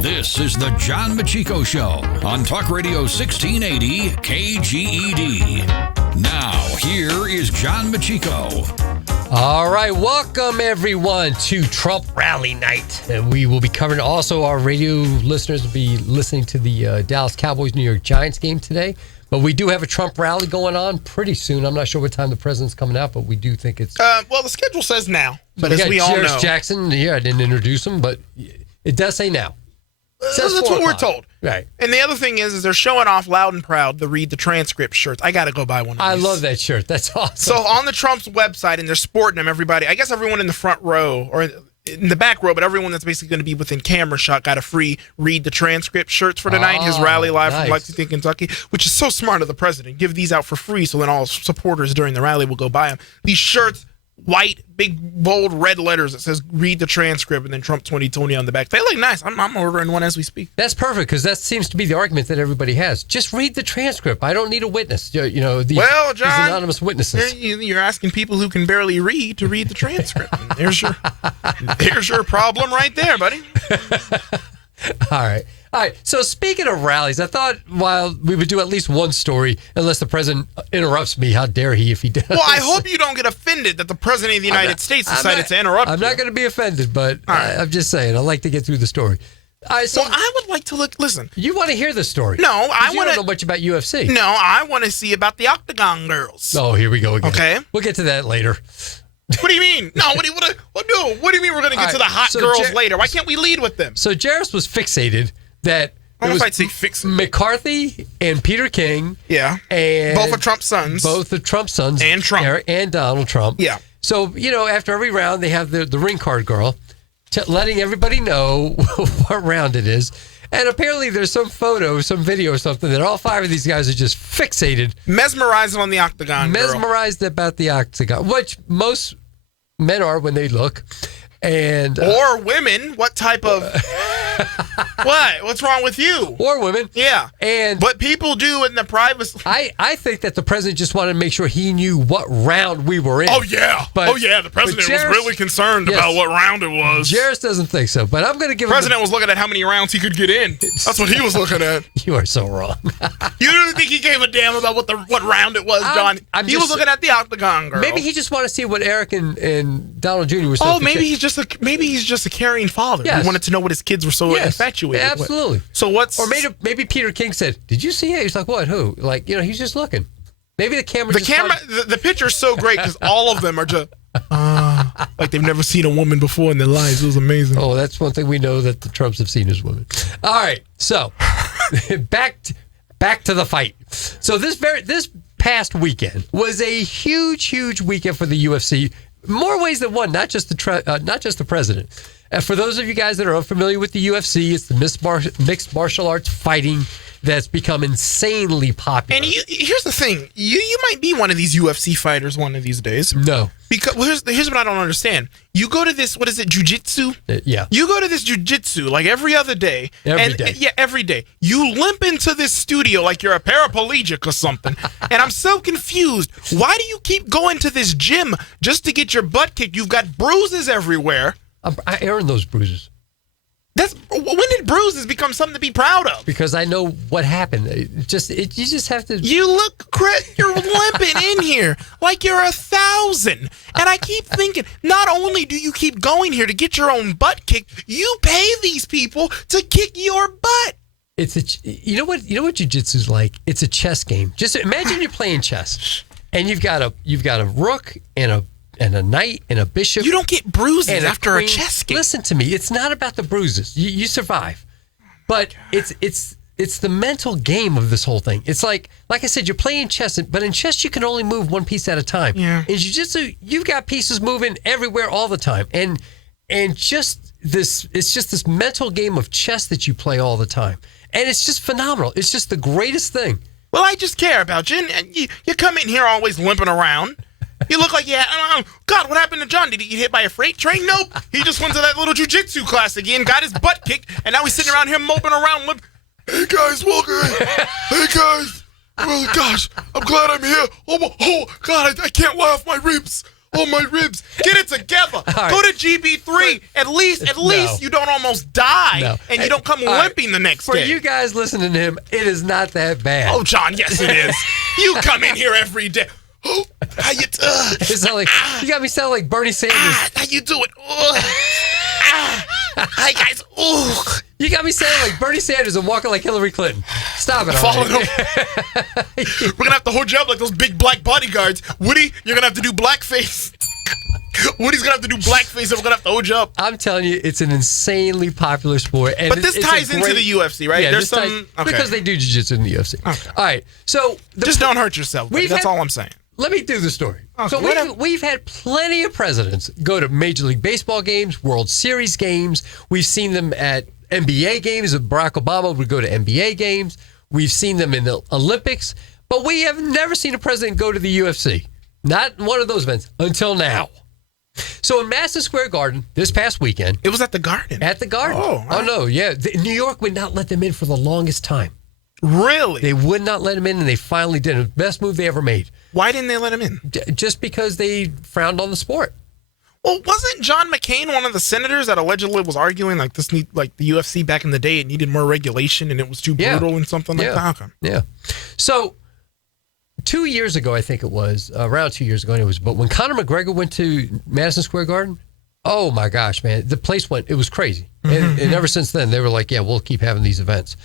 This is the John Meccico Show on Talk Radio 1680 KGED. Now, here is John Meccico. All right, welcome everyone to Trump Rally Night. And we will be covering also our radio listeners will be listening to the Dallas Cowboys New York Giants game today. But we do have a Trump rally going on pretty soon. I'm not sure what time the president's coming out, but we do think it's... well, the schedule says now, but as we all Jairus know... Jackson, here, I didn't introduce him, but it does say now. That's what we're told. Right. And the other thing is they're showing off loud and proud the Read the Transcript shirts. I got to go buy one of these. I love that shirt. That's awesome. So on the Trump's website, and they're sporting them, everybody, I guess everyone in the front row, or in the back row, but everyone that's basically going to be within camera shot got a free Read the Transcript shirts for tonight. His rally live from Lexington, Kentucky, which is so smart of the president. Give these out for free so then all supporters during the rally will go buy them. These shirts, white, big, bold, red letters that says Read the Transcript and then Trump 2020 on the back. They look nice. I'm ordering one as we speak. That's perfect because that seems to be the argument that everybody has. Just read the transcript. I don't need a witness. Well, John, these anonymous witnesses. You're asking people who can barely read to read the transcript. there's your problem right there, buddy. All right. So speaking of rallies, I thought while we would do at least one story, unless the president interrupts me, how dare he if he does. Well, I hope you don't get offended that the president of the United States decided to interrupt you. I'm not going to be offended, but I'm just saying, I like to get through the story. So I would like to listen. You want to hear the story? No, I want to. You don't know much about UFC. No, I want to see about the Octagon girls. Oh, here we go again. Okay. We'll get to that later. What do you mean? No, what do you mean we're going to get to the hot girls later? Why can't we lead with them? So Jairus was fixated that I don't know if I'd say fixated. McCarthy and Peter King. Yeah. And both of Trump's sons. And Trump. Eric and Donald Trump. Yeah. So, after every round, they have the ring card girl letting everybody know what round it is. And apparently there's some photo, some video or something that all five of these guys are just fixated. Mesmerized on the Octagon girl. Mesmerized about the Octagon, which most men are when they look. And or women. What type of... What? What's wrong with you? Or women. Yeah. But people do in the privacy. I think that the president just wanted to make sure he knew what round we were in. Oh, yeah. The president was really concerned about what round it was. Jairus doesn't think so, but I'm going to give him... The president was looking at how many rounds he could get in. That's what he was looking at. You are so wrong. You didn't think he gave a damn about what round it was, John? He was looking at the Octagon girl. Maybe he just wanted to see what Eric and Donald Jr. were so... Oh, maybe he's just a caring father. Yes. He wanted to know what his kids were so infatuated with. Absolutely. So what's... Or maybe Peter King said, "Did you see it?" He's like, "What? Who?" Like, he's just looking. Maybe the camera... The picture's so great because all of them are just... like they've never seen a woman before in their lives. It was amazing. Oh, that's one thing we know that the Trumps have seen as women. All right. So, back to the fight. So this past weekend was a huge weekend for the UFC. More ways than one, not just the president. For those of you guys that are unfamiliar with the UFC, it's the mixed martial arts fighting that's become insanely popular. And here's the thing. You might be one of these UFC fighters one of these days. No. Because here's what I don't understand. You go to this, what is it, jiu-jitsu? Yeah. You go to this jiu-jitsu like every other day. Every day. You limp into this studio like you're a paraplegic or something. And I'm so confused. Why do you keep going to this gym just to get your butt kicked? You've got bruises everywhere. I earned those bruises. When did bruises become something to be proud of? Because I know what happened. You just have to... You look, you're limping in here like you're 1,000. And I keep thinking, not only do you keep going here to get your own butt kicked, you pay these people to kick your butt. You know what jiu-jitsu's like? It's a chess game. Just imagine you're playing chess, and you've got a rook and a knight and a bishop. You don't get bruises after a chess game. Listen to me. It's not about the bruises. You survive. But it's the mental game of this whole thing. It's like I said, you're playing chess, but in chess you can only move one piece at a time. Yeah. In jiu-jitsu, you've got pieces moving everywhere all the time. And it's just this mental game of chess that you play all the time. And it's just phenomenal. It's just the greatest thing. Well, I just care about you. And you come in here always limping around. You look like God, what happened to John? Did he get hit by a freight train? Nope. He just went to that little jiu-jitsu class again, got his butt kicked, and now he's sitting around here moping around. Hey, guys, welcome. Hey, guys. Oh, gosh, I'm glad I'm here. Oh God, I can't laugh. My ribs. Oh, my ribs. Get it together. Right. Go to GB3. At least you don't almost die and you don't come limping the next day. For you guys listening to him, it is not that bad. Oh, John, yes, it is. You come in here every day. Oh, how you you got me sounding like Bernie Sanders. How you doing? Hi, guys. Ooh. You got me sounding like Bernie Sanders and walking like Hillary Clinton. Stop it. Falling over. We're going to have to hold you up like those big black bodyguards. Woody, you're going to have to do blackface. Woody's going to have to do blackface and we're going to have to hold you up. I'm telling you, it's an insanely popular sport. And but this ties into the UFC, right? Yeah, There's some... Because they do jiu-jitsu in the UFC. Okay. All right. So... Just don't hurt yourself. That's all I'm saying. Let me do the story. Okay, so we've had plenty of presidents go to Major League Baseball games, World Series games. We've seen them at NBA games. Barack Obama would go to NBA games. We've seen them in the Olympics. But we have never seen a president go to the UFC. Not one of those events until now. So in Madison Square Garden this past weekend. It was at the Garden. At the Garden. Oh, right. No, yeah. New York would not let them in for the longest time. Really? They would not let him in, and they finally did. It was the best move they ever made. Why didn't they let him in? Just because they frowned on the sport. Well, wasn't John McCain one of the senators that allegedly was arguing like the UFC back in the day, it needed more regulation and it was too brutal and something like that? Okay. Yeah. So 2 years ago, I think it was, around 2 years ago, but when Conor McGregor went to Madison Square Garden, oh my gosh, man, the place it was crazy. And ever since then, they were like, yeah, we'll keep having these events.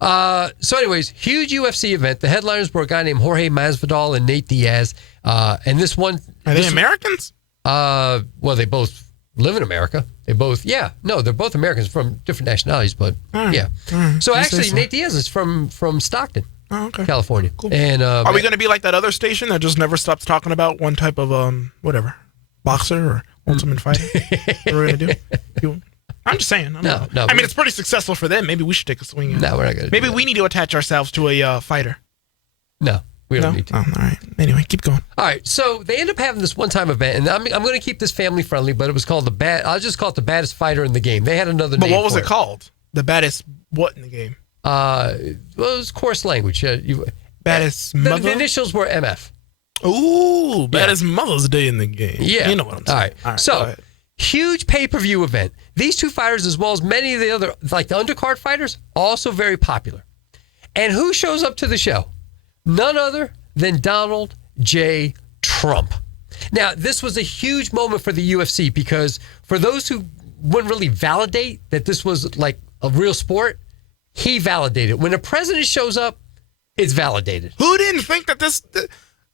So anyways, huge UFC event. The headliners were a guy named Jorge Masvidal and Nate Diaz. And this one... Are they Americans? Well, they both live in America. They're both Americans from different nationalities, but yeah. So actually, Nate Diaz is from Stockton, California. Cool. And are we going to be like that other station that just never stops talking about one type of whatever, boxer or ultimate fighter? What are we going to do? I'm just saying. No. I mean, it's pretty successful for them. Maybe we should take a swing at it. No, we're not going to. Maybe we need to attach ourselves to a fighter. No. We don't need to. Oh, all right. Anyway, keep going. All right. So they end up having this one-time event, and I'm going to keep this family-friendly, but it was called I'll just call it the baddest fighter in the game. They had another name. But what was it called? The baddest what in the game? Well, it was coarse language. Baddest mother? The initials were MF. Ooh, baddest Mother's Day in the game. Yeah. You know what I'm saying. All right. So, huge pay-per-view event. These two fighters, as well as many of the other, like the undercard fighters, also very popular. And who shows up to the show? None other than Donald J. Trump. Now, this was a huge moment for the UFC because for those who wouldn't really validate that this was like a real sport, he validated. When a president shows up, it's validated. Who didn't think that this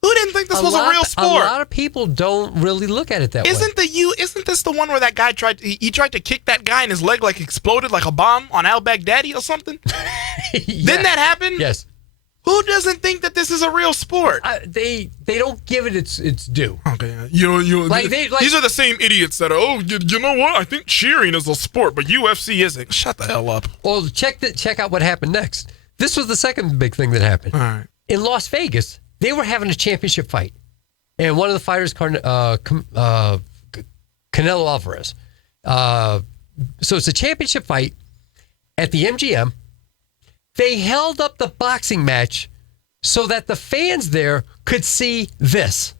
was a real sport? A lot of people don't really look at it that way. Isn't this the one where that guy tried to kick that guy and his leg like exploded like a bomb on al-Baghdadi or something? Didn't that happen? Yes. Who doesn't think that this is a real sport? They don't give it its due. Okay, these are the same idiots that are. You know what? I think cheering is a sport, but UFC isn't. Shut the hell up. Well, check out what happened next. This was the second big thing that happened. All right. In Las Vegas, they were having a championship fight, and one of the fighters, Canelo Alvarez. So it's a championship fight at the MGM. They held up the boxing match so that the fans there could see this.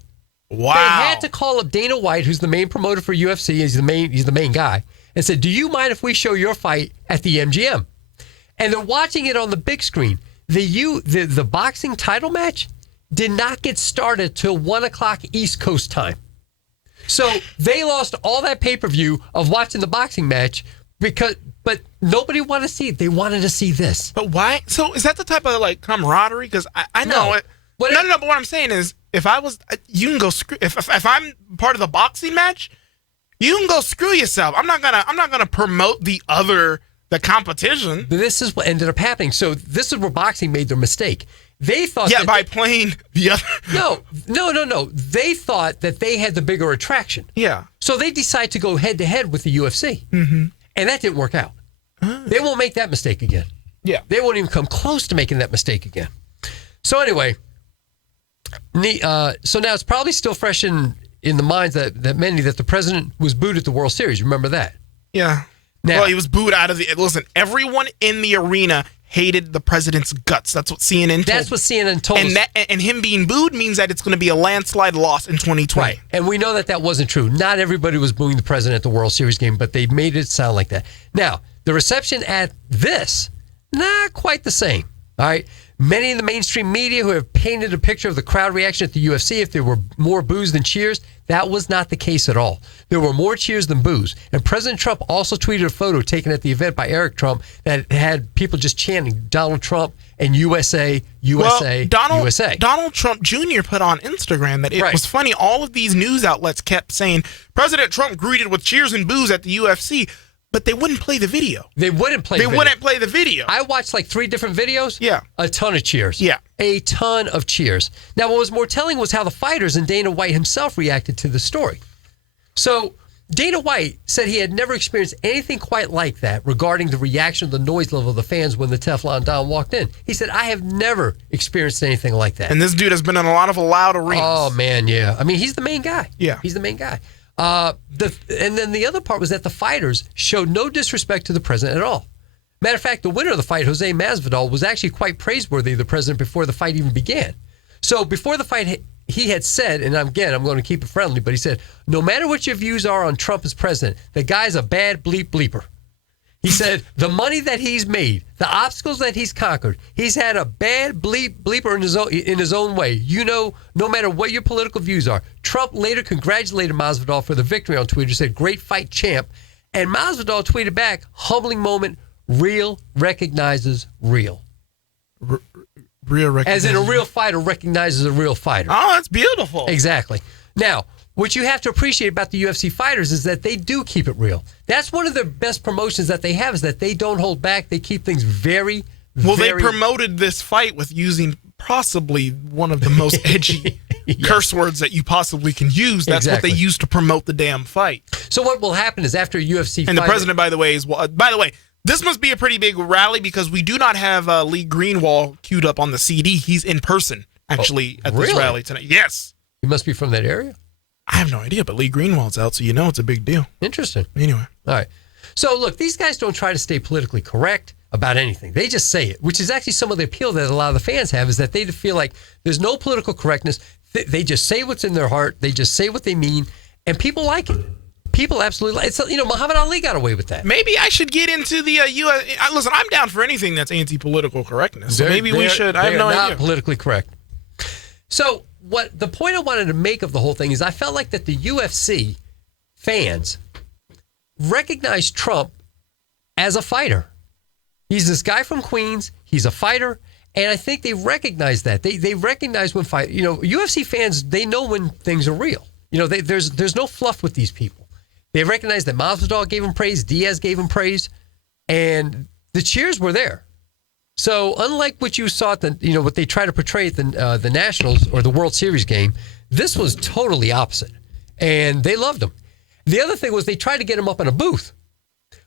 Wow. They had to call up Dana White, who's the main promoter for UFC. He's the main guy, and said, "Do you mind if we show your fight at the MGM?" And they're watching it on the big screen. The boxing title match did not get started till 1:00 East Coast time. So they lost all that pay-per-view of watching the boxing match but nobody wanted to see it. They wanted to see this. But why? So is that the type of like camaraderie? Because I know it. No. But what I'm saying is, if I was, you can go screw. If I'm part of the boxing match, you can go screw yourself. I'm not gonna promote the competition. This is what ended up happening. So this is where boxing made their mistake. They thought by playing the other. No. They thought that they had the bigger attraction. Yeah. So they decided to go head to head with the UFC. Mm-hmm. And that didn't work out. They won't make that mistake again. Yeah. They won't even come close to making that mistake again. So anyway, so now it's probably still fresh in the minds that many that the president was booed at the World Series. Remember that? Yeah. Now, well, he was booed out of the... Listen, everyone in the arena hated the president's guts. That's what CNN told. That's what CNN told us. And him being booed means that it's going to be a landslide loss in 2020. Right. And we know that wasn't true. Not everybody was booing the president at the World Series game, but they made it sound like that. Now, the reception at this, not quite the same. All right. Many in the mainstream media who have painted a picture of the crowd reaction at the UFC, if there were more boos than cheers, that was not the case at all. There were more cheers than boos. And President Trump also tweeted a photo taken at the event by Eric Trump that had people just chanting Donald Trump and USA, USA, USA. Donald Trump Jr. put on Instagram that it was funny. All of these news outlets kept saying President Trump greeted with cheers and boos at the UFC. But they wouldn't play the video. They wouldn't play the video. I watched like 3 different videos. Yeah. A ton of cheers. Yeah. A ton of cheers. Now, what was more telling was how the fighters and Dana White himself reacted to the story. So, Dana White said he had never experienced anything quite like that regarding the reaction of the noise level of the fans when the Teflon Don walked in. He said, I have never experienced anything like that. And this dude has been in a lot of loud arenas. Oh, man, yeah. I mean, he's the main guy. Yeah. He's the main guy. And then the other part was that the fighters showed no disrespect to the president at all. Matter of fact, the winner of the fight, Jose Masvidal, was actually quite praiseworthy of the president before the fight even began. So before the fight, he had said, and again, I'm going to keep it friendly, but he said, no matter what your views are on Trump as president, the guy's a bad bleeper. He said, the money that he's made, the obstacles that he's conquered, he's had a bad bleeper in his own way. You know, no matter what your political views are. Trump later congratulated Masvidal for the victory on Twitter, said, great fight, champ. And Masvidal tweeted back, humbling moment, real recognizes real. Real recognizes. As in a real fighter recognizes a real fighter. Oh, that's beautiful. Exactly. Now, what you have to appreciate about the UFC fighters is that they do keep it real. That's one of the best promotions that they have, is that they don't hold back. They keep things very, they promoted this fight with using possibly one of the most edgy curse words that you possibly can use. That's what they used to promote the damn fight. So what will happen is after a UFC and fight, the president, by the way, this must be a pretty big rally because we do not have Lee Greenwald queued up on the CD. He's in person, actually, at this rally tonight. Yes. He must be from that area? I have no idea, but Lee Greenwald's out, so you know it's a big deal. Interesting. Anyway. All right. So, look, these guys don't try to stay politically correct about anything. They just say it, which is actually some of the appeal that a lot of the fans have, is that they feel like there's no political correctness. They just say what's in their heart. They just say what they mean, and people like it. People absolutely like it. It's, Muhammad Ali got away with that. Maybe I should get into the U.S. Listen, I'm down for anything that's anti-political correctness. So maybe we should. I have no idea. They're not politically correct. So, the point I wanted to make of the whole thing is I felt like that the UFC fans recognized Trump as a fighter. He's this guy from Queens. He's a fighter. And I think they recognize that. They recognize when fight. UFC fans, they know when things are real. There's no fluff with these people. They recognize that Masvidal gave him praise, Diaz gave him praise, and the cheers were there. So unlike what you saw at what they try to portray at the Nationals or the World Series game, this was totally opposite, and they loved him. The other thing was they tried to get him up in a booth,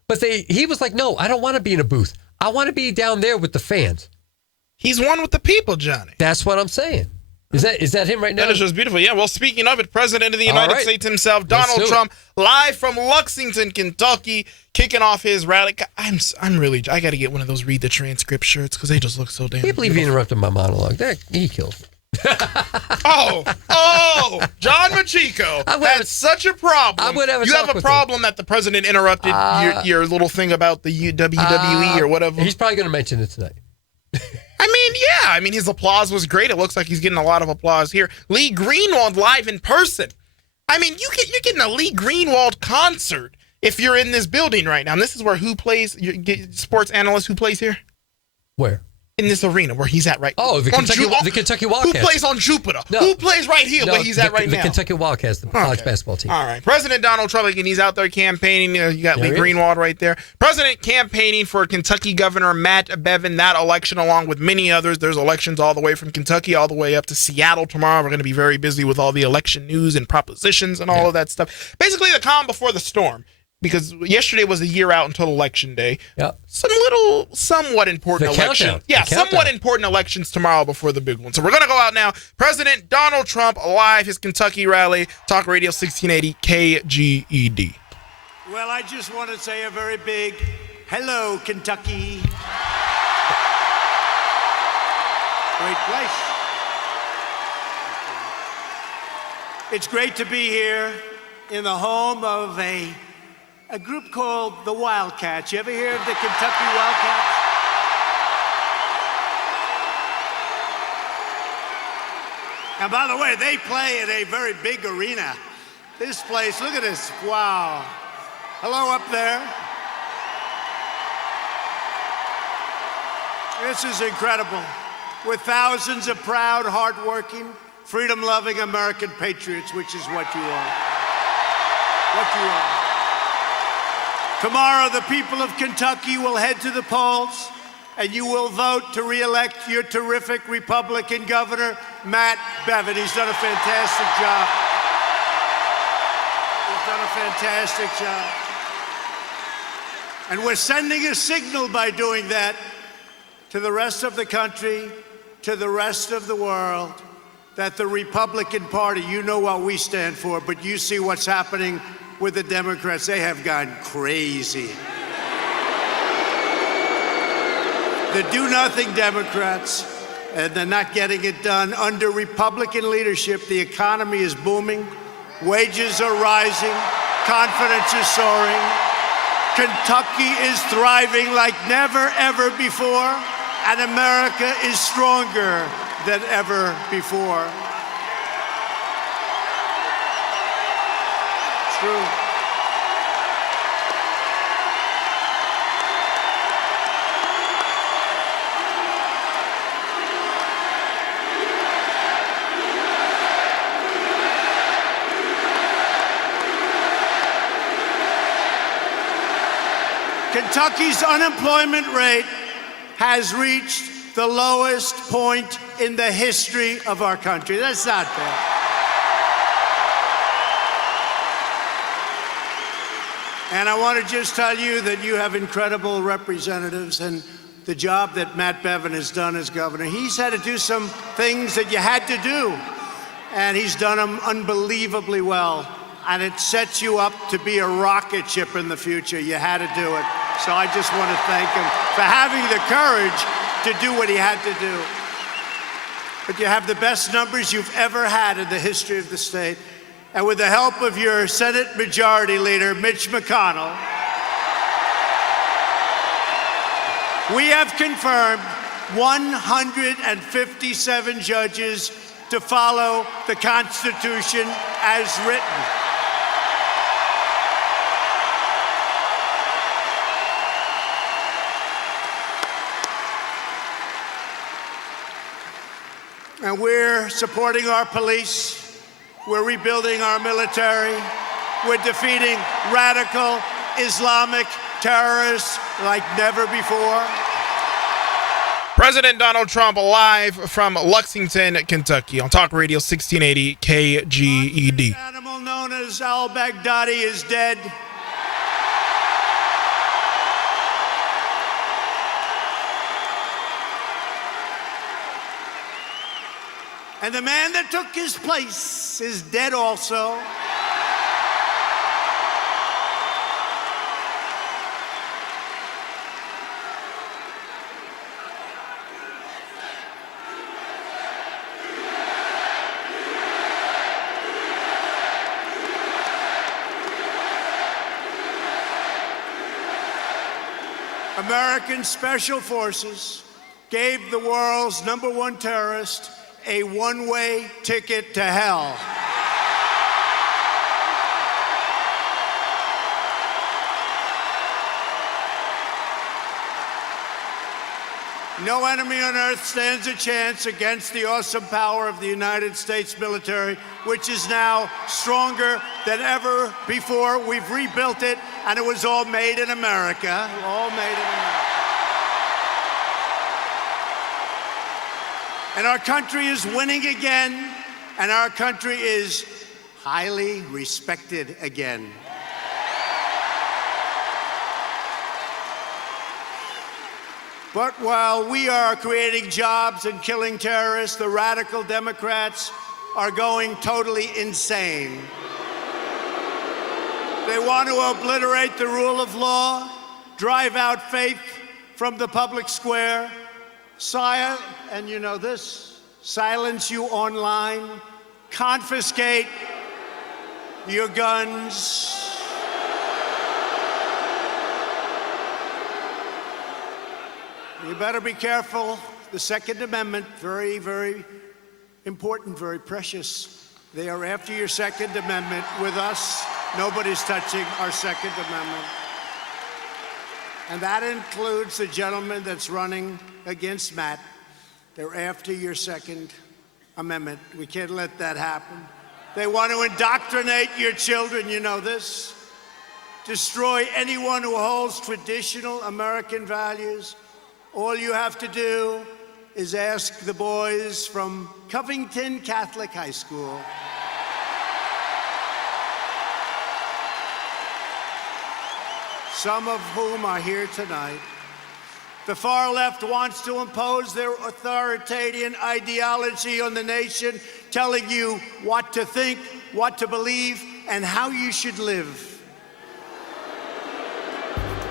but he was like, "No, I don't want to be in a booth. I want to be down there with the fans." He's one with the people, Johnny. That's what I'm saying. Is that him right now? That is just beautiful. Yeah, well, speaking of it, President of the United States himself, Donald Trump, live from Lexington, Kentucky, kicking off his rally. I got to get one of those read the transcript shirts because they just look so damn I can't believe you interrupted my monologue. He killed me. John Meccico had such a problem. You have a problem that the president interrupted your little thing about the WWE or whatever. He's probably going to mention it tonight. His applause was great. It looks like he's getting a lot of applause here. Lee Greenwald live in person. You're getting a Lee Greenwald concert if you're in this building right now. And this is where who plays, sports analyst who plays here? Where? In this arena where he's at right now. Oh, the Kentucky Wildcats. Who plays on Jupiter? No. Who plays right here where he's at right now? The Kentucky Wildcats, the college basketball team. All right. President Donald Trump, again, he's out there campaigning. You got Lee Greenwald right there. President campaigning for Kentucky Governor Matt Bevin, that election along with many others. There's elections all the way from Kentucky all the way up to Seattle tomorrow. We're going to be very busy with all the election news and propositions and all of that stuff. Basically, the calm before the storm. Because yesterday was a year out until Election Day. Yep. Somewhat important elections. Yeah, somewhat important elections tomorrow before the big one. So we're going to go out now. President Donald Trump live, his Kentucky rally. Talk Radio 1680 KGED. Well, I just want to say a very big hello, Kentucky. Great place. It's great to be here in the home of a group called the Wildcats. You ever hear of the Kentucky Wildcats? And by the way, they play in a very big arena. This place, look at this, wow. Hello up there. This is incredible. With thousands of proud, hardworking, freedom-loving American patriots, which is what you are. What you are. Tomorrow, the people of Kentucky will head to the polls, and you will vote to re-elect your terrific Republican governor, Matt Bevin. He's done a fantastic job. He's done a fantastic job. And we're sending a signal by doing that to the rest of the country, to the rest of the world, that the Republican Party, you know what we stand for, but you see what's happening with the Democrats. They have gone crazy. The do-nothing Democrats, and they're not getting it done. Under Republican leadership, the economy is booming, wages are rising, confidence is soaring. Kentucky is thriving like never, ever before, and America is stronger than ever before. It's true. Kentucky's unemployment rate has reached the lowest point in the history of our country. That's not bad. And I want to just tell you that you have incredible representatives, and the job that Matt Bevin has done as governor, he's had to do some things that you had to do, and he's done them unbelievably well. And it sets you up to be a rocket ship in the future. You had to do it. So I just want to thank him for having the courage to do what he had to do. But you have the best numbers you've ever had in the history of the state. And with the help of your Senate Majority Leader, Mitch McConnell, we have confirmed 157 judges to follow the Constitution as written. And we're supporting our police. We're rebuilding our military. We're defeating radical Islamic terrorists like never before. President Donald Trump live from Lexington, Kentucky on Talk Radio 1680 KGED. The animal known as al-Baghdadi is dead. And the man that took his place is dead also. American Special Forces gave the world's #1 terrorist a one-way ticket to hell. No enemy on earth stands a chance against the awesome power of the United States military, which is now stronger than ever before. We've rebuilt it, and it was all made in America. All made in America. And our country is winning again, and our country is highly respected again. But while we are creating jobs and killing terrorists, the radical Democrats are going totally insane. They want to obliterate the rule of law, drive out faith from the public square, And you know this, silence you online, confiscate your guns. You better be careful. The Second Amendment, very, very important, very precious. They are after your Second Amendment. With us, nobody's touching our Second Amendment. And that includes the gentleman that's running against Matt. They're after your Second Amendment. We can't let that happen. They want to indoctrinate your children, you know this. Destroy anyone who holds traditional American values. All you have to do is ask the boys from Covington Catholic High School. Some of whom are here tonight. The far left wants to impose their authoritarian ideology on the nation, telling you what to think, what to believe, and how you should live.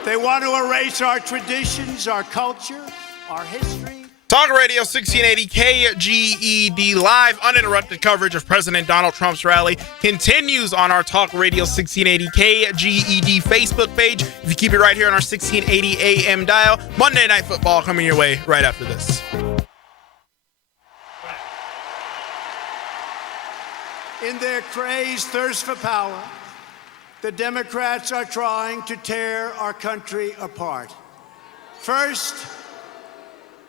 They want to erase our traditions, our culture, our history. Talk Radio 1680 KGED live uninterrupted coverage of President Donald Trump's rally continues on our Talk Radio 1680 KGED Facebook page. If you keep it right here on our 1680 AM dial, Monday Night Football coming your way right after this. In their crazed thirst for power, the Democrats are trying to tear our country apart. First,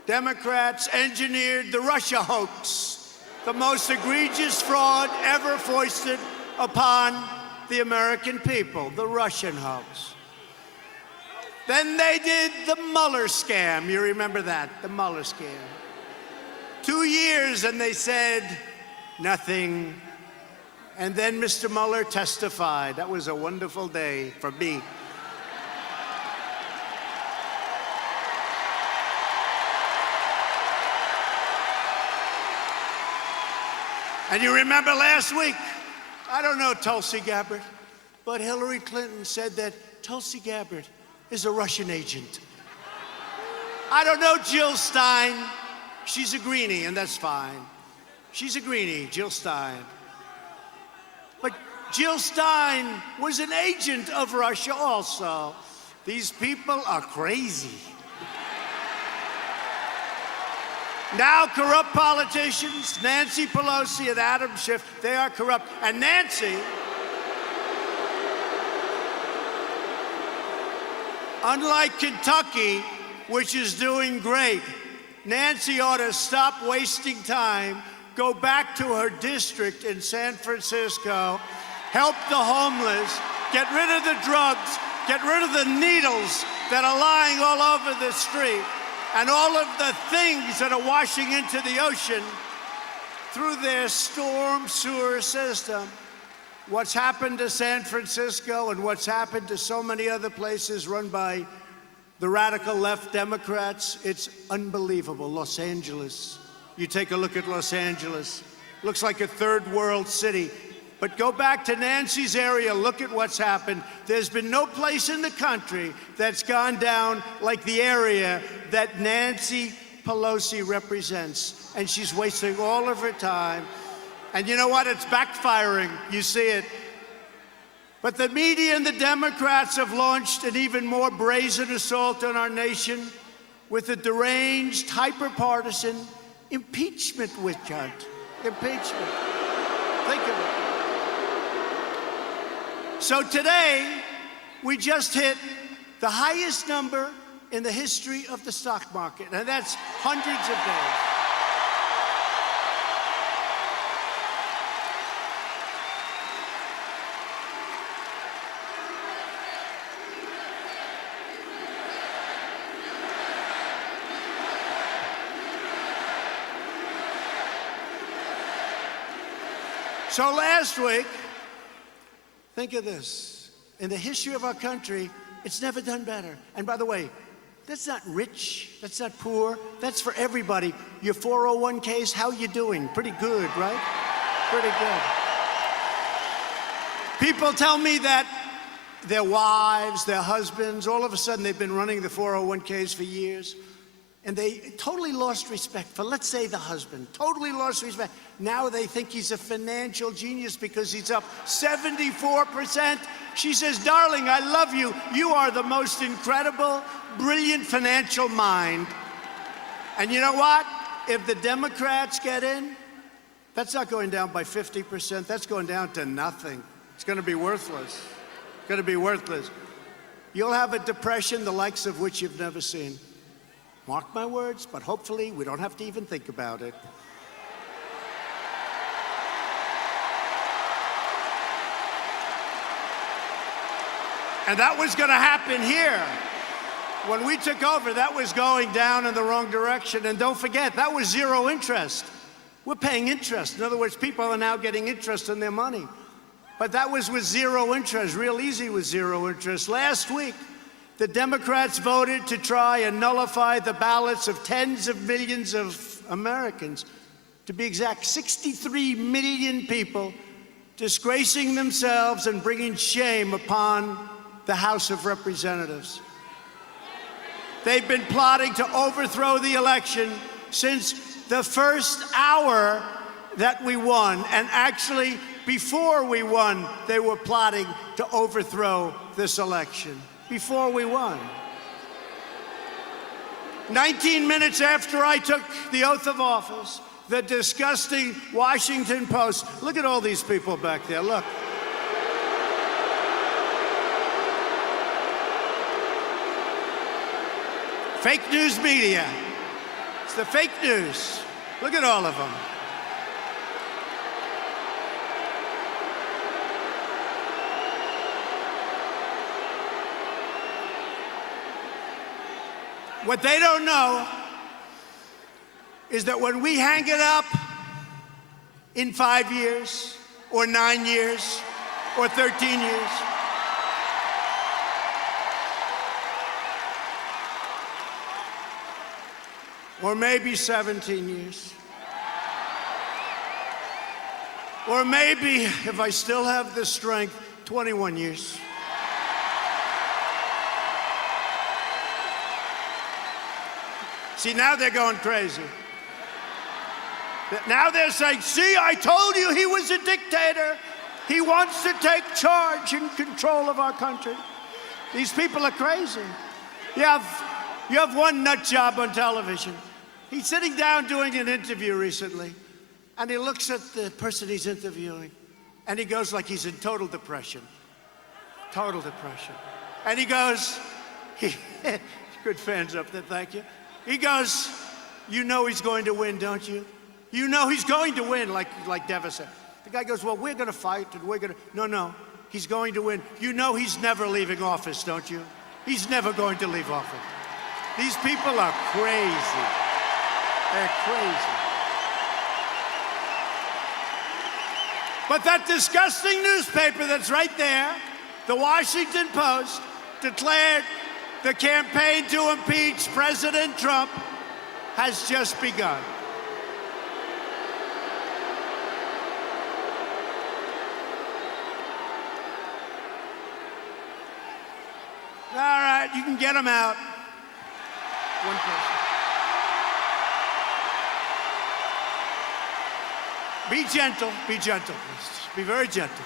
Democrats engineered the Russia hoax, the most egregious fraud ever foisted upon the American people, the Russian hoax. Then they did the Mueller scam. You remember that, the Mueller scam. 2 years and they said nothing. And then Mr. Mueller testified. That was a wonderful day for me. And you remember last week, I don't know Tulsi Gabbard, but Hillary Clinton said that Tulsi Gabbard is a Russian agent. I don't know Jill Stein. She's a greenie, and that's fine. She's a greenie, Jill Stein. But Jill Stein was an agent of Russia also. These people are crazy. Now corrupt politicians, Nancy Pelosi and Adam Schiff, they are corrupt. And Nancy, unlike Kentucky, which is doing great, Nancy ought to stop wasting time, go back to her district in San Francisco, help the homeless, get rid of the drugs, get rid of the needles that are lying all over the street, and all of the things that are washing into the ocean through their storm sewer system. What's happened to San Francisco and what's happened to so many other places run by the radical left Democrats, it's unbelievable. Los Angeles. You take a look at Los Angeles. Looks like a third world city. But go back to Nancy's area, look at what's happened. There's been no place in the country that's gone down like the area that Nancy Pelosi represents. And she's wasting all of her time. And you know what? It's backfiring. You see it. But the media and the Democrats have launched an even more brazen assault on our nation with a deranged, hyper-partisan impeachment witch hunt. Impeachment. Think of it. So today, we just hit the highest number in the history of the stock market, and that's hundreds of days. So last week, think of this. In the history of our country, it's never done better. And by the way, that's not rich, that's not poor, that's for everybody. Your 401ks, how you doing? Pretty good, right? Pretty good. People tell me that their wives, their husbands, all of a sudden they've been running the 401ks for years. And they totally lost respect for, let's say, the husband. Totally lost respect. Now they think he's a financial genius because he's up 74%. She says, darling, I love you. You are the most incredible, brilliant financial mind. And you know what? If the Democrats get in, that's not going down by 50%. That's going down to nothing. It's going to be worthless. It's going to be worthless. You'll have a depression the likes of which you've never seen. Mark my words, but hopefully we don't have to even think about it. And that was going to happen here. When we took over, that was going down in the wrong direction. And don't forget, that was zero interest. We're paying interest. In other words, people are now getting interest in their money. But that was with zero interest, real easy with zero interest. Last week, the Democrats voted to try and nullify the ballots of tens of millions of Americans. To be exact, 63 million people disgracing themselves and bringing shame upon the House of Representatives. They've been plotting to overthrow the election since the first hour that we won. And actually, before we won, they were plotting to overthrow this election. Before we won. 19 minutes after I took the oath of office, the disgusting Washington Post, look at all these people back there, look. Fake news media. It's the fake news. Look at all of them. What they don't know is that when we hang it up in 5 years, or 9 years, or 13 years, or maybe 17 years, or maybe, if I still have the strength, 21 years. See, now they're going crazy. Now they're saying, see, I told you he was a dictator. He wants to take charge and control of our country. These people are crazy. You have one nut job on television. He's sitting down doing an interview recently, and he looks at the person he's interviewing, and he goes like he's in total depression. Total depression. And he goes, good fans up there, thank you. He goes, you know he's going to win, don't you? You know he's going to win, like deficit. The guy goes, well, we're going to fight, and we're going to... No, he's going to win. You know he's never leaving office, don't you? He's never going to leave office. These people are crazy. They're crazy. But that disgusting newspaper that's right there, the Washington Post, declared the campaign to impeach President Trump has just begun. All right, you can get them out. One person. Be gentle, please. Be very gentle.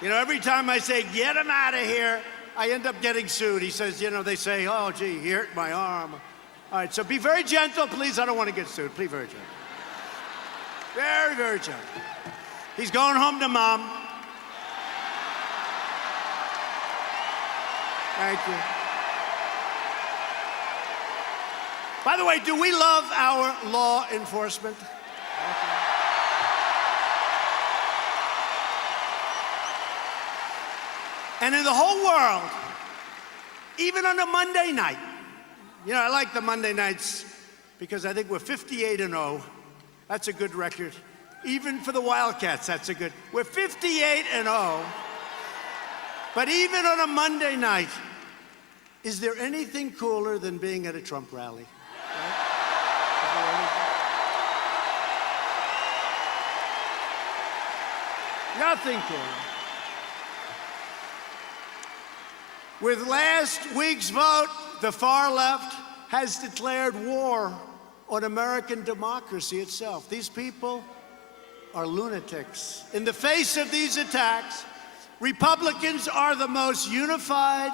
You know, every time I say, get him out of here, I end up getting sued. He says, you know, they say, oh, gee, he hurt my arm. All right, so be very gentle, please. I don't want to get sued. Be very gentle. Very, very gentle. He's going home to Mom. Thank you. By the way, do we love our law enforcement? And in the whole world, even on a Monday night, you know, I like the Monday nights because I think we're 58-0. That's a good record. Even for the Wildcats, that's a good. We're 58-0. But even on a Monday night, is there anything cooler than being at a Trump rally? Nothing cooler. With last week's vote, the far left has declared war on American democracy itself. These people are lunatics. In the face of these attacks, Republicans are the most unified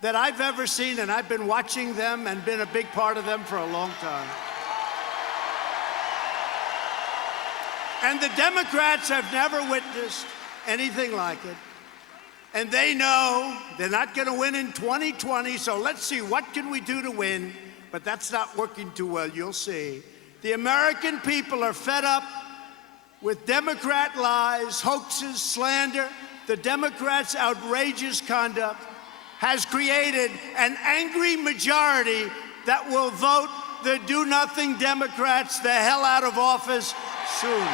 that I've ever seen, and I've been watching them and been a big part of them for a long time. And the Democrats have never witnessed anything like it. And they know they're not going to win in 2020, so let's see, what can we do to win? But that's not working too well, you'll see. The American people are fed up with Democrat lies, hoaxes, slander. The Democrats' outrageous conduct has created an angry majority that will vote the do-nothing Democrats the hell out of office soon.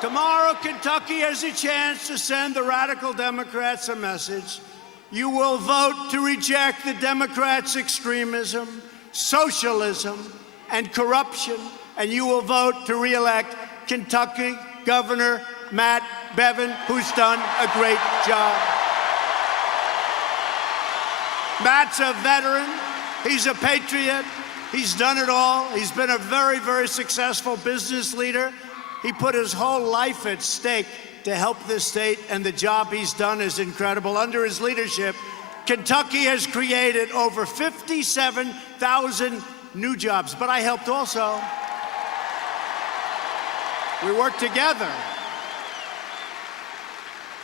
Tomorrow, Kentucky has a chance to send the radical Democrats a message. You will vote to reject the Democrats' extremism, socialism, and corruption, and you will vote to re-elect Kentucky Governor Matt Bevin, who's done a great job. Matt's a veteran. He's a patriot. He's done it all. He's been a very, very successful business leader. He put his whole life at stake to help this state, and the job he's done is incredible. Under his leadership, Kentucky has created over 57,000 new jobs. But I helped also. We worked together.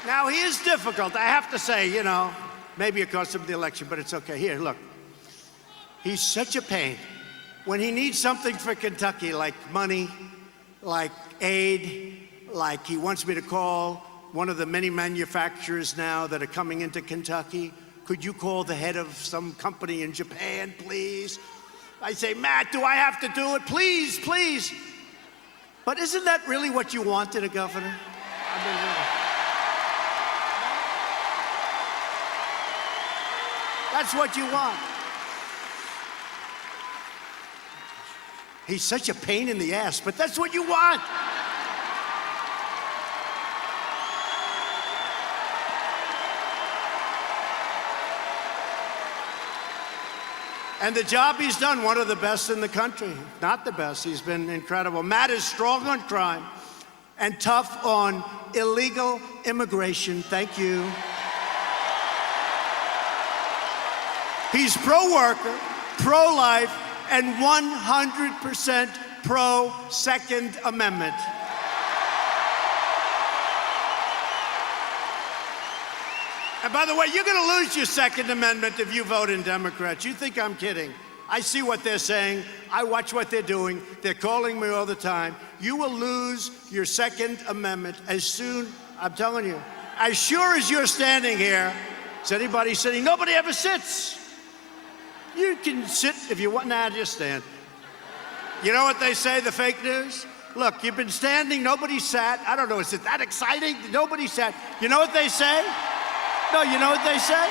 Now, he is difficult, I have to say, you know, maybe it cost him the election, but it's okay. Here, look. He's such a pain. When he needs something for Kentucky, like money, like aid, like he wants me to call one of the many manufacturers now that are coming into Kentucky. Could you call the head of some company in Japan, please? I say, Matt, do I have to do it? Please, please. But isn't that really what you wanted, a governor? I mean, that's what you want. He's such a pain in the ass, but that's what you want. And the job he's done, one of the best in the country. Not the best, he's been incredible. Matt is strong on crime and tough on illegal immigration. Thank you. He's pro-worker, pro-life, and 100% pro-Second Amendment. And by the way, you're going to lose your Second Amendment if you vote in Democrats. You think I'm kidding. I see what they're saying. I watch what they're doing. They're calling me all the time. You will lose your Second Amendment as soon, I'm telling you, as sure as you're standing here. Is anybody sitting? Nobody ever sits. You can sit if you want. Nah, just stand. You know what they say, the fake news? Look, you've been standing, nobody sat. I don't know, is it that exciting? Nobody sat. You know what they say? No, you know what they say?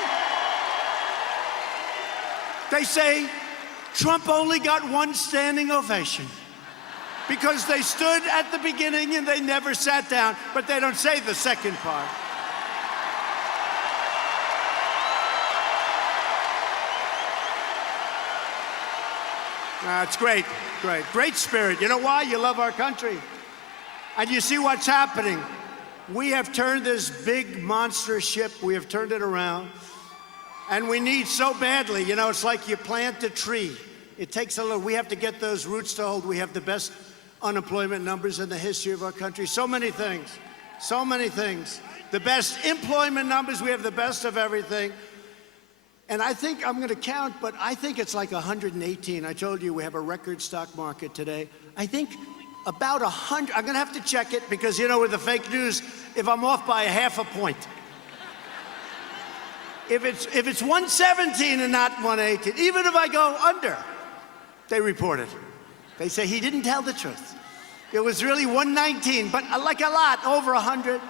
They say Trump only got one standing ovation because they stood at the beginning and they never sat down, but they don't say the second part. It's great, great spirit. You know why? You love our country. And you see what's happening. We have turned this big monster ship, we have turned it around. And we need so badly, you know, it's like you plant a tree. It takes a little, we have to get those roots to hold. We have the best unemployment numbers in the history of our country. So many things, so many things. The best employment numbers, we have the best of everything. And I think, I'm going to count, but I think it's like 118. I told you we have a record stock market today. I think about 100. I'm going to have to check it because, you know, with the fake news, if I'm off by a half a point. If it's 117 and not 118, even if I go under, they report it. They say he didn't tell the truth. It was really 119, but like a lot, over 100,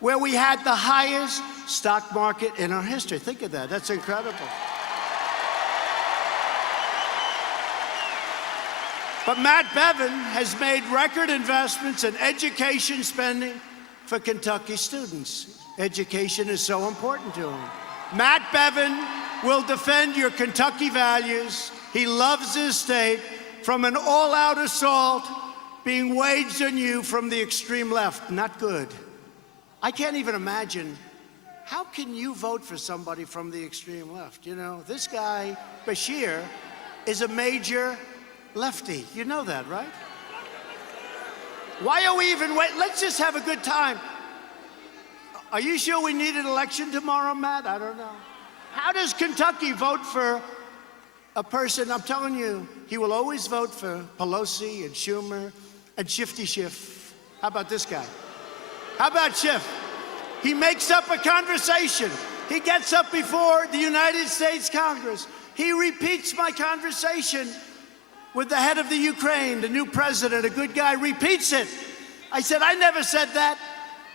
where we had the highest stock market in our history. Think of that. That's incredible. But Matt Bevin has made record investments in education spending for Kentucky students. Education is so important to him. Matt Bevin will defend your Kentucky values. He loves his state from an all-out assault being waged on you from the extreme left. Not good. I can't even imagine, how can you vote for somebody from the extreme left? You know, this guy, Bashir, is a major lefty. You know that, right? Why are we even waiting? Let's just have a good time. Are you sure we need an election tomorrow, Matt? I don't know. How does Kentucky vote for a person? I'm telling you, he will always vote for Pelosi and Schumer and Shifty Schiff. How about this guy? How about Schiff? He makes up a conversation. He gets up before the United States Congress. He repeats my conversation with the head of the Ukraine, the new president, a good guy, repeats it. I said, I never said that.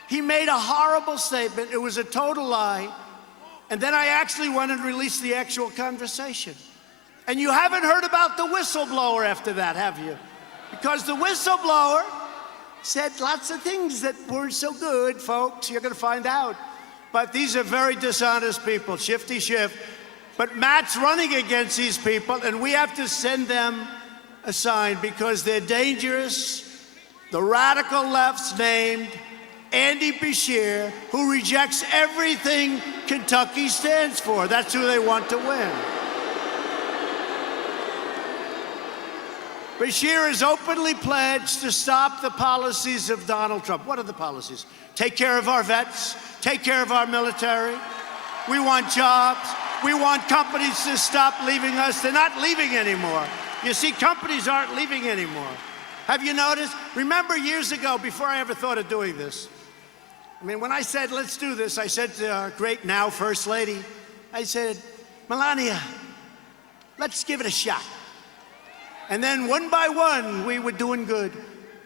He made a horrible statement. It was a total lie. And then I actually went and released the actual conversation. And you haven't heard about the whistleblower after that, have you? Because the whistleblower said lots of things that weren't so good, folks. You're going to find out. But these are very dishonest people, Shifty Schiff. But Matt's running against these people, and we have to send them a sign because they're dangerous. The radical left's named Andy Bashir, who rejects everything Kentucky stands for. That's who they want to win. Bashir has openly pledged to stop the policies of Donald Trump. What are the policies? Take care of our vets, take care of our military. We want jobs. We want companies to stop leaving us. They're not leaving anymore. You see, companies aren't leaving anymore. Have you noticed? Remember years ago, before I ever thought of doing this, I mean, when I said, let's do this, I said to our great now First Lady, I said, Melania, let's give it a shot. And then one by one, we were doing good.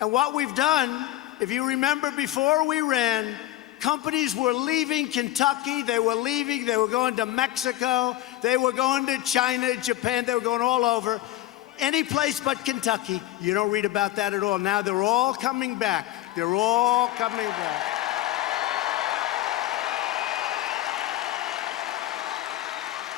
And what we've done, if you remember before we ran, companies were leaving Kentucky, they were leaving, they were going to Mexico, they were going to China, Japan, they were going all over. Any place but Kentucky. You don't read about that at all. Now they're all coming back. They're all coming back.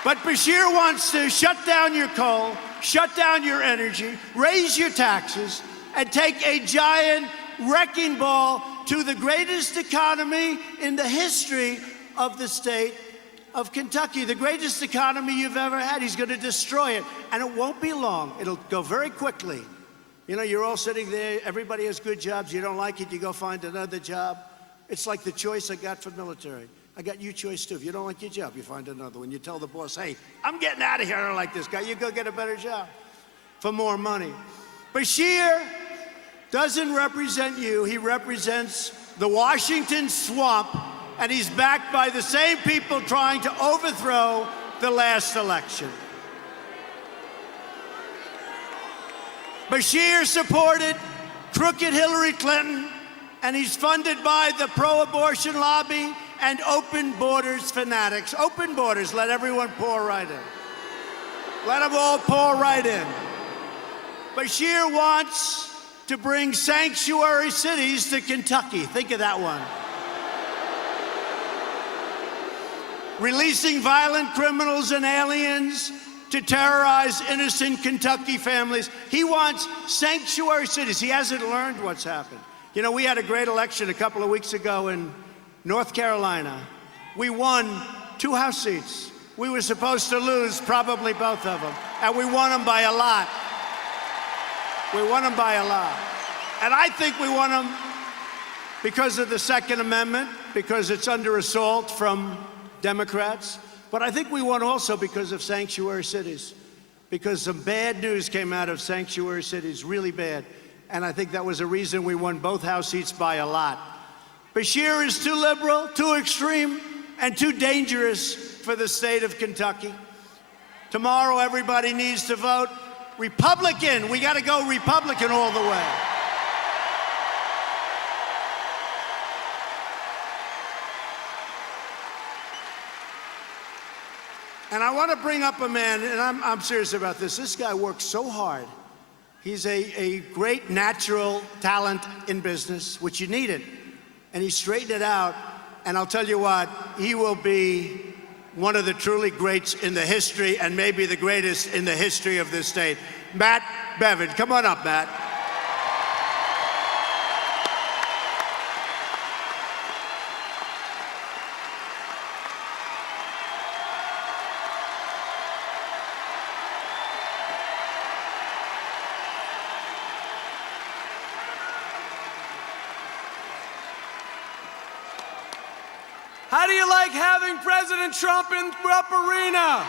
But Bashir wants to shut down your coal, shut down your energy, raise your taxes, and take a giant wrecking ball to the greatest economy in the history of the state of Kentucky, the greatest economy you've ever had. He's going to destroy it, and it won't be long. It'll go very quickly. You know, you're all sitting there, everybody has good jobs. You don't like it, you go find another job. It's like the choice I got for military. I got you choice too. If you don't like your job, you find another one. You tell the boss, hey, I'm getting out of here. I don't like this guy. You go get a better job for more money. Bashir doesn't represent you. He represents the Washington swamp, and he's backed by the same people trying to overthrow the last election. Bashir supported crooked Hillary Clinton, and he's funded by the pro-abortion lobby and open borders fanatics. Open borders, let everyone pour right in. Let them all pour right in. Bashir wants to bring sanctuary cities to Kentucky. Think of that one. Releasing violent criminals and aliens to terrorize innocent Kentucky families. He wants sanctuary cities. He hasn't learned what's happened. You know, we had a great election a couple of weeks ago in North Carolina. We won 2 House seats. We were supposed to lose probably both of them, and we won them by a lot. We won them by a lot. And I think we won them because of the Second Amendment, because it's under assault from Democrats. But I think we won also because of sanctuary cities, because some bad news came out of sanctuary cities, really bad. And I think that was a reason we won both House seats by a lot. Bashir is too liberal, too extreme, and too dangerous for the state of Kentucky. Tomorrow, everybody needs to vote Republican. We got to go Republican all the way. And I want to bring up a man, and I'm serious about this. This guy works so hard. He's a great natural talent in business, which you needed. And he straightened it out. And I'll tell you what, he will be one of the truly greats in the history, and maybe the greatest in the history of this state. Matt Bevin. Come on up, Matt. How do you like having President Trump in Rupp Arena?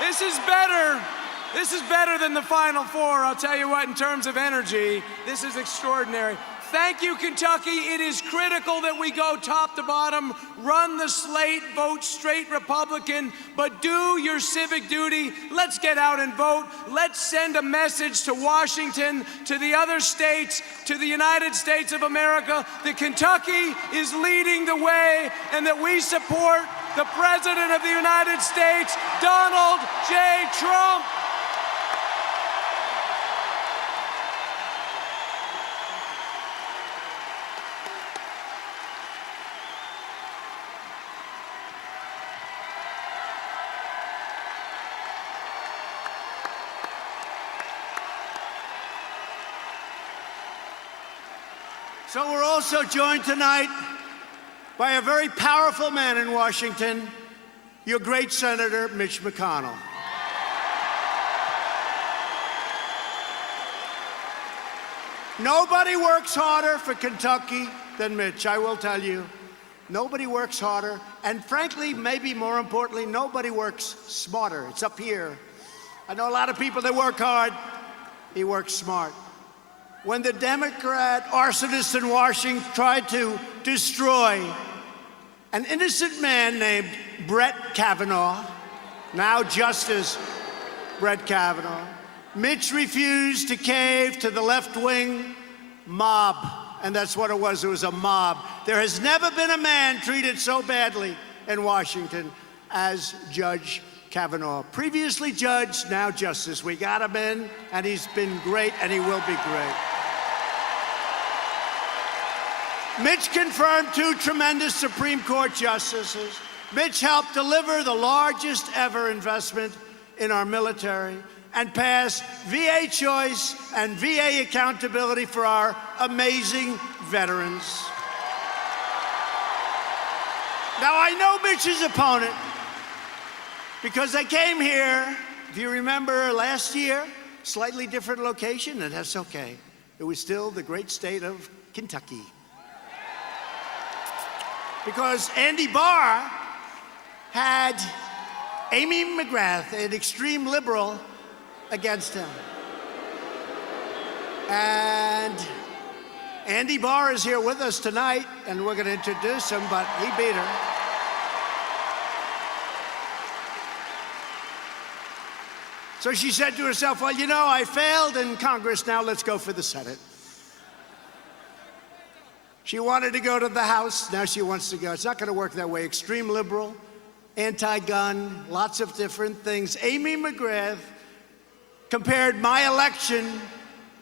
This is better. This is better than the Final Four. I'll tell you what, in terms of energy, this is extraordinary. Thank you, Kentucky. It is critical that we go top to bottom, run the slate, vote straight Republican, but do your civic duty. Let's get out and vote. Let's send a message to Washington, to the other states, to the United States of America that Kentucky is leading the way and that we support the President of the United States, Donald J. Trump. So we're also joined tonight by a very powerful man in Washington, your great Senator, Mitch McConnell. Nobody works harder for Kentucky than Mitch, I will tell you. Nobody works harder, and frankly, maybe more importantly, nobody works smarter. It's up here. I know a lot of people that work hard. He works smart. When the Democrat arsonist in Washington tried to destroy an innocent man named Brett Kavanaugh, now Justice Brett Kavanaugh, Mitch refused to cave to the left-wing mob, and that's what it was. It was a mob. There has never been a man treated so badly in Washington as Judge Kavanaugh. Previously judge, now justice. We got him in, and he's been great, and he will be great. Mitch confirmed 2 tremendous Supreme Court justices. Mitch helped deliver the largest ever investment in our military and pass VA choice and VA accountability for our amazing veterans. Now, I know Mitch's opponent because I came here, if you remember last year, slightly different location, and that's okay. It was still the great state of Kentucky. Because Andy Barr had Amy McGrath, an extreme liberal, against him. And Andy Barr is here with us tonight, and we're going to introduce him, but he beat her. So she said to herself, well, you know, I failed in Congress, now let's go for the Senate. She wanted to go to the House, now she wants to go. It's not going to work that way. Extreme liberal, anti-gun, lots of different things. Amy McGrath compared my election,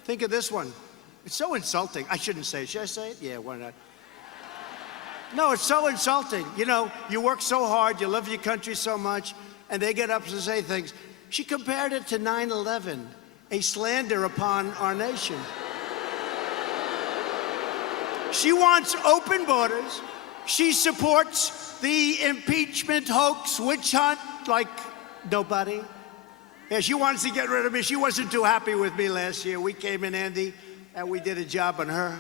think of this one. It's so insulting. I shouldn't say it. Should I say it? Yeah, why not? No, it's so insulting. You know, you work so hard, you love your country so much, and they get up to say things. She compared it to 9/11, a slander upon our nation. She wants open borders. She supports the impeachment hoax, witch hunt, like nobody. Yeah, she wants to get rid of me. She wasn't too happy with me last year. We came in, Andy, and we did a job on her.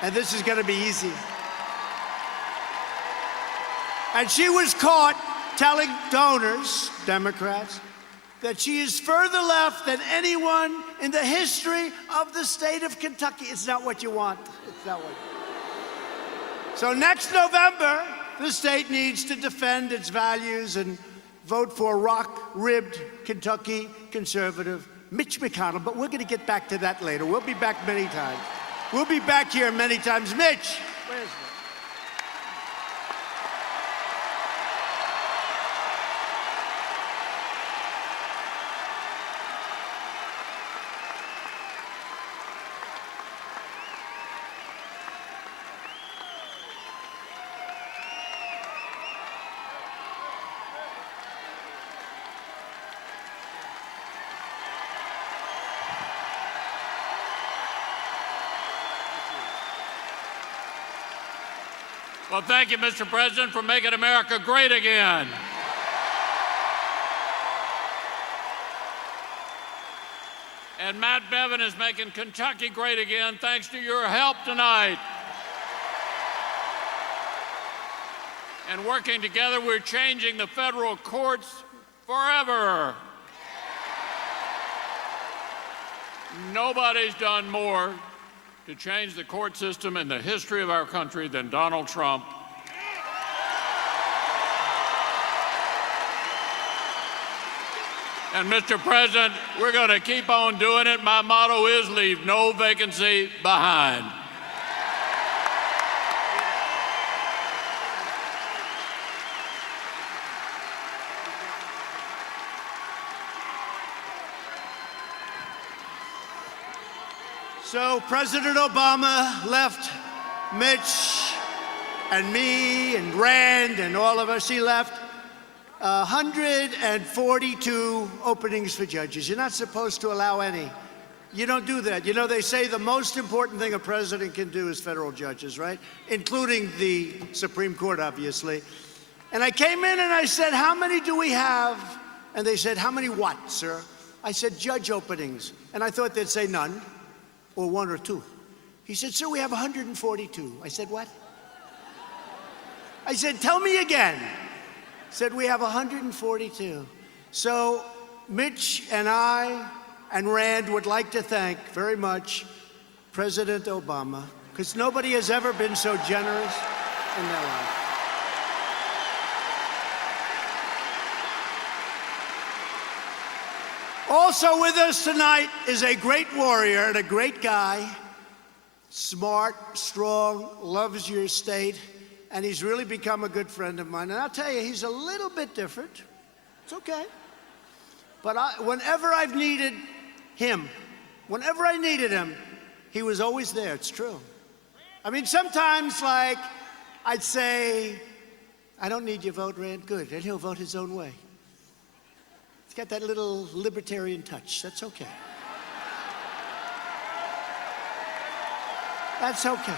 And this is going to be easy. And she was caught telling donors, Democrats, that she is further left than anyone in the history of the state of Kentucky. It's not what you want. It's not what. So next November, the state needs to defend its values and vote for rock-ribbed Kentucky conservative Mitch McConnell. But we're going to get back to that later. We'll be back many times. We'll be back here many times. Mitch, where's Mitch? Well, thank you, Mr. President, for making America great again. And Matt Bevin is making Kentucky great again thanks to your help tonight. And working together, we're changing the federal courts forever. Nobody's done more to change the court system in the history of our country than Donald Trump. And Mr. President, we're going to keep on doing it. My motto is leave no vacancy behind. So President Obama left Mitch and me and Rand and all of us. He left 142 openings for judges. You're not supposed to allow any. You don't do that. You know, they say the most important thing a president can do is federal judges, right? Including the Supreme Court, obviously. And I came in and I said, how many do we have? And they said, how many what, sir? I said, judge openings. And I thought they'd say none, or one or two. He said, sir, we have 142. I said, what? I said, tell me again. Said we have 142. So Mitch and I and Rand would like to thank very much President Obama, because nobody has ever been so generous in their life. Also with us tonight is a great warrior and a great guy, smart, strong, loves your state, and he's really become a good friend of mine. And I'll tell you, he's a little bit different. It's okay. But whenever I've needed him, whenever I needed him, he was always there. It's true. I mean, sometimes, like, I'd say, I don't need your vote, Rand. Good. And he'll vote his own way. He's got that little libertarian touch. That's okay. That's okay.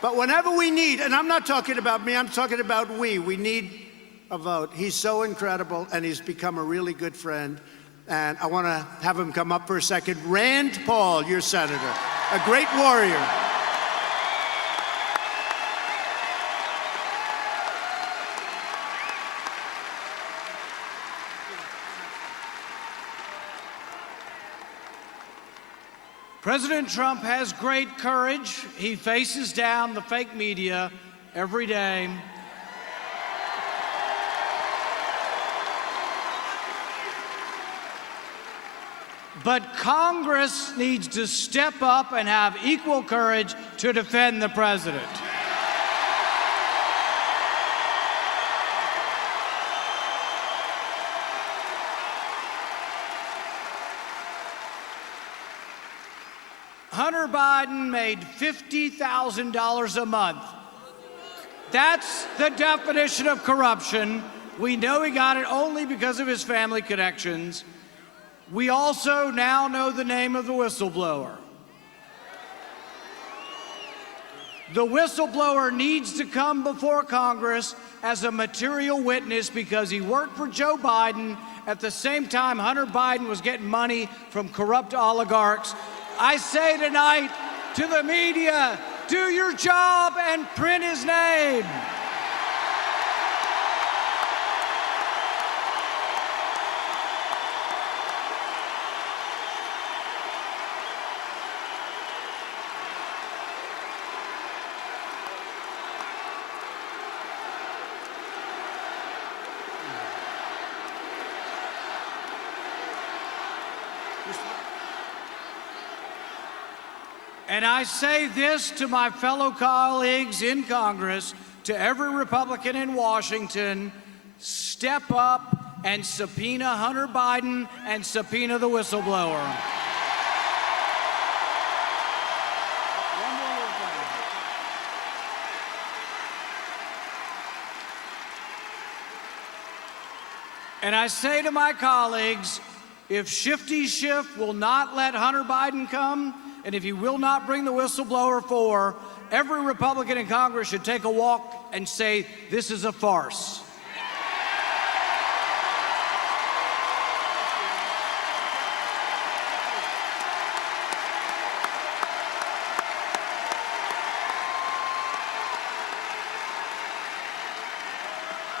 But whenever we need, and I'm not talking about me, I'm talking about we need a vote. He's so incredible, and he's become a really good friend. And I want to have him come up for a second. Rand Paul, your senator, a great warrior. President Trump has great courage. He faces down the fake media every day. But Congress needs to step up and have equal courage to defend the president. Hunter Biden made $50,000 a month. That's the definition of corruption. We know he got it only because of his family connections. We also now know the name of the whistleblower. The whistleblower needs to come before Congress as a material witness because he worked for Joe Biden at the same time Hunter Biden was getting money from corrupt oligarchs. I say tonight to the media, do your job and print his name. And I say this to my fellow colleagues in Congress, to every Republican in Washington, step up and subpoena Hunter Biden and subpoena the whistleblower. And I say to my colleagues, if Shifty Schiff will not let Hunter Biden come, and if he will not bring the whistleblower forward, every Republican in Congress should take a walk and say, this is a farce.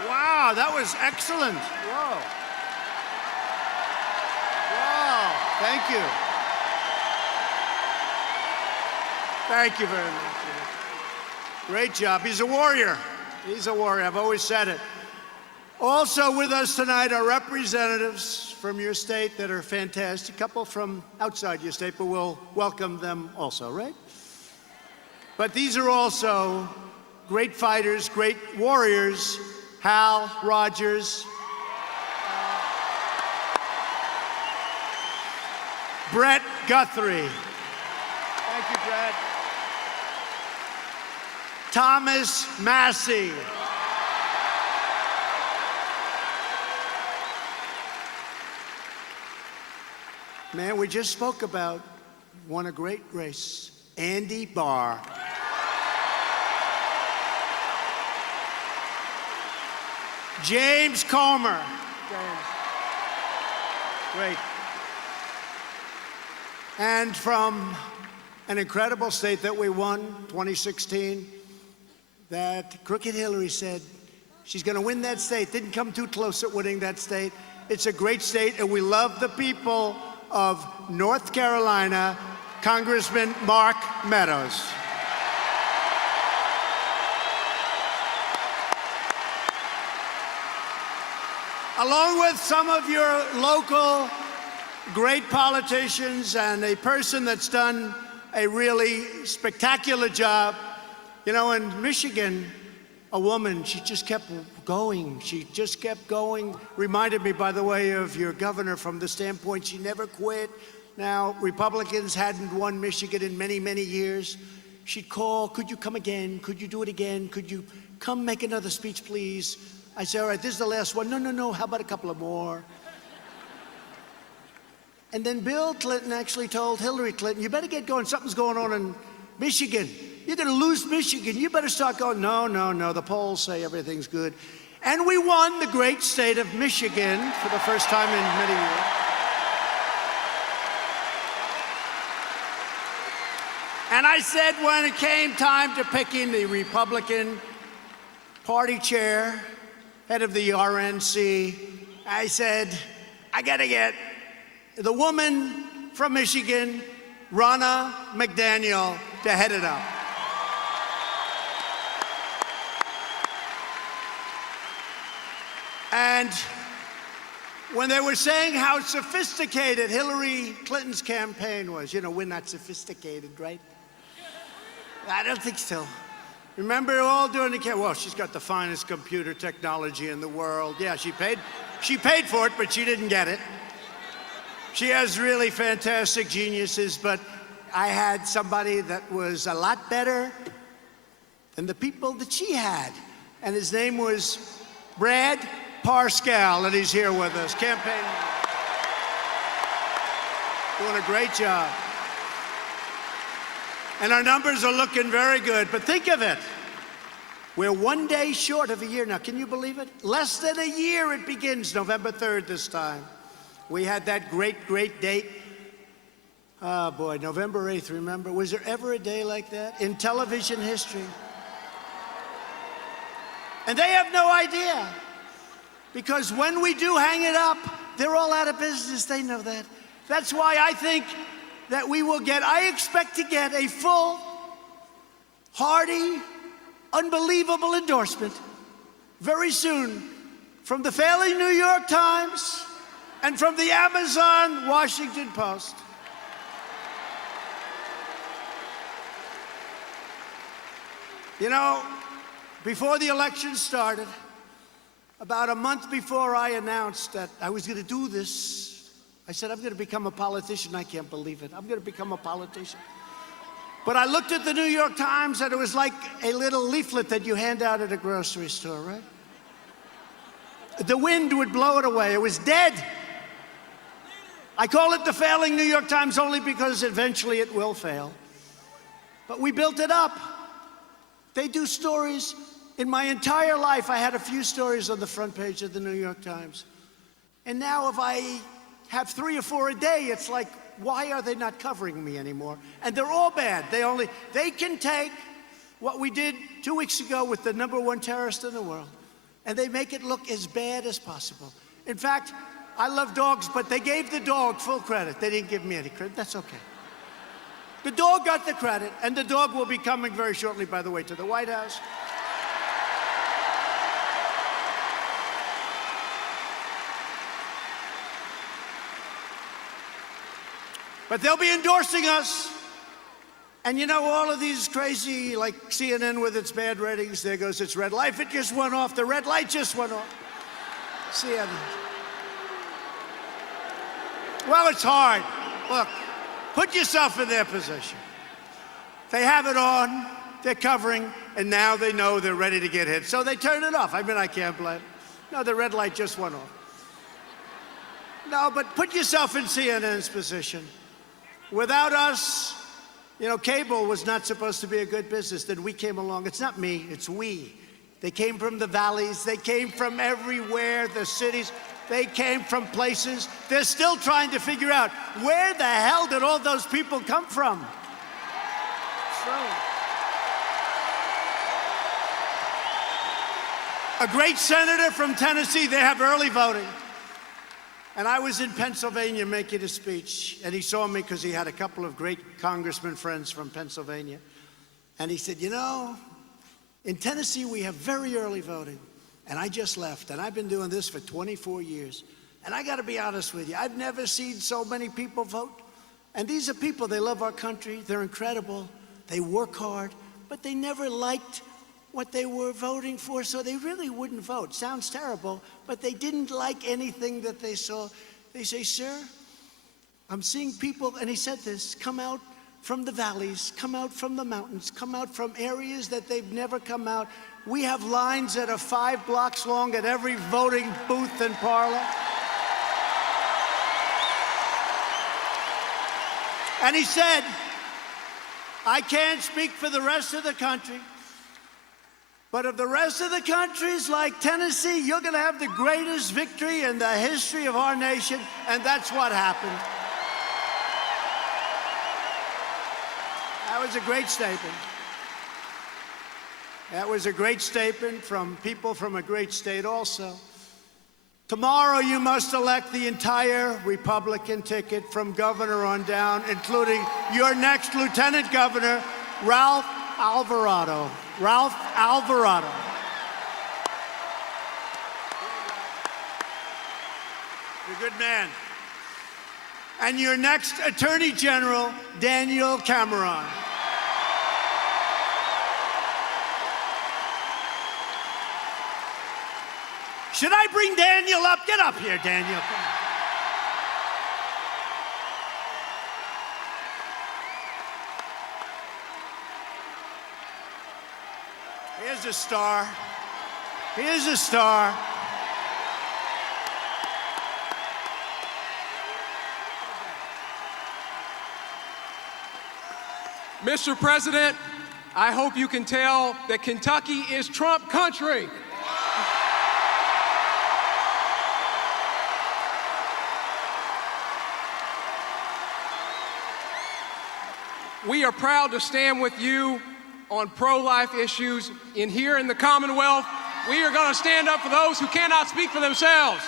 Wow, that was excellent. Whoa. Wow, thank you. Thank you very much. Great job. He's a warrior. He's a warrior. I've always said it. Also with us tonight are representatives from your state that are fantastic. A couple from outside your state, but we'll welcome them also, right? But these are also great fighters, great warriors. Hal Rogers, Brett Guthrie. Thank you, Brett. Thomas Massey. Man, we just spoke about, won a great race, Andy Barr. James Comer. James. Great. And from an incredible state that we won, 2016, that Crooked Hillary said she's going to win that state. Didn't come too close at winning that state. It's a great state, and we love the people of North Carolina, Congressman Mark Meadows. Along with some of your local great politicians and a person that's done a really spectacular job. You know, in Michigan, a woman, she just kept going. She just kept going. Reminded me, by the way, of your governor from the standpoint she never quit. Now, Republicans hadn't won Michigan in many, many years. She'd call, could you come again? Could you do it again? Could you come make another speech, please? I said, all right, this is the last one. No, how about a couple of more? And then Bill Clinton actually told Hillary Clinton, you better get going. Something's going on in Michigan. You're going to lose Michigan. You better start going. No. The polls say everything's good. And we won the great state of Michigan for the first time in many years. And I said when it came time to picking the Republican Party chair, head of the RNC, I said, I got to get the woman from Michigan, Ronna McDaniel, to head it up. And when they were saying how sophisticated Hillary Clinton's campaign was, you know, we're not sophisticated, right? I don't think so. Remember all doing the campaign? Well, she's got the finest computer technology in the world. Yeah, she paid for it, but she didn't get it. She has really fantastic geniuses, but I had somebody that was a lot better than the people that she had. And his name was Brad Parscale, and he's here with us. Campaign. Doing a great job. And our numbers are looking very good. But think of it. We're 1 day short of a year now. Can you believe it? Less than a year it begins, November 3rd this time. We had that great date. Oh, boy, November 8th, remember? Was there ever a day like that in television history? And they have no idea. Because when we do hang it up, they're all out of business. They know that. That's why I think that I expect to get a full, hearty, unbelievable endorsement very soon from the failing New York Times and from the Amazon Washington Post. You know, before the election started, about a month before I announced that I was going to do this, I said, I'm going to become a politician. I can't believe it. I'm going to become a politician. But I looked at the New York Times, and it was like a little leaflet that you hand out at a grocery store, right? The wind would blow it away. It was dead. I call it the failing New York Times only because eventually it will fail. But we built it up. They do stories. In my entire life, I had a few stories on the front page of the New York Times. And now if I have 3 or 4 a day, it's like, why are they not covering me anymore? And they're all bad. They can take what we did 2 weeks ago with the #1 terrorist in the world, and they make it look as bad as possible. In fact, I love dogs, but they gave the dog full credit. They didn't give me any credit. That's okay. The dog got the credit, and the dog will be coming very shortly, by the way, to the White House. But they'll be endorsing us. And you know, all of these crazy, like CNN with its bad ratings, there goes its red light. It just went off. The red light just went off. CNN. Well, it's hard. Look, put yourself in their position. They have it on, they're covering, and now they know they're ready to get hit. So they turn it off. I mean, I can't blame them. No, the red light just went off. No, but put yourself in CNN's position. Without us, you know, cable was not supposed to be a good business. Then we came along. It's not me, it's we. They came from the valleys. They came from everywhere, the cities. They came from places. They're still trying to figure out, where the hell did all those people come from? A great senator from Tennessee, they have early voting. And I was in Pennsylvania making a speech, and he saw me because he had a couple of great congressman friends from Pennsylvania. And he said, you know, in Tennessee, we have very early voting. And I just left, and I've been doing this for 24 years. And I got to be honest with you, I've never seen so many people vote. And these are people, they love our country, they're incredible, they work hard, but they never liked what they were voting for, so they really wouldn't vote. Sounds terrible, but they didn't like anything that they saw. They say, sir, I'm seeing people, and he said this, come out from the valleys, come out from the mountains, come out from areas that they've never come out. We have lines that are 5 blocks long at every voting booth and parlor. And he said, I can't speak for the rest of the country, but if the rest of the country's like Tennessee, you're going to have the greatest victory in the history of our nation, and that's what happened. That was a great statement. That was a great statement from people from a great state also. Tomorrow you must elect the entire Republican ticket from governor on down, including your next lieutenant governor, Ralph Alvarado. Ralph Alvarado. You're a good man. And your next Attorney General, Daniel Cameron. Should I bring Daniel up? Get up here, Daniel. Come on. Here's a star. Here's a star. Mr. President, I hope you can tell that Kentucky is Trump country. We are proud to stand with you on pro-life issues here in the Commonwealth. We are going to stand up for those who cannot speak for themselves.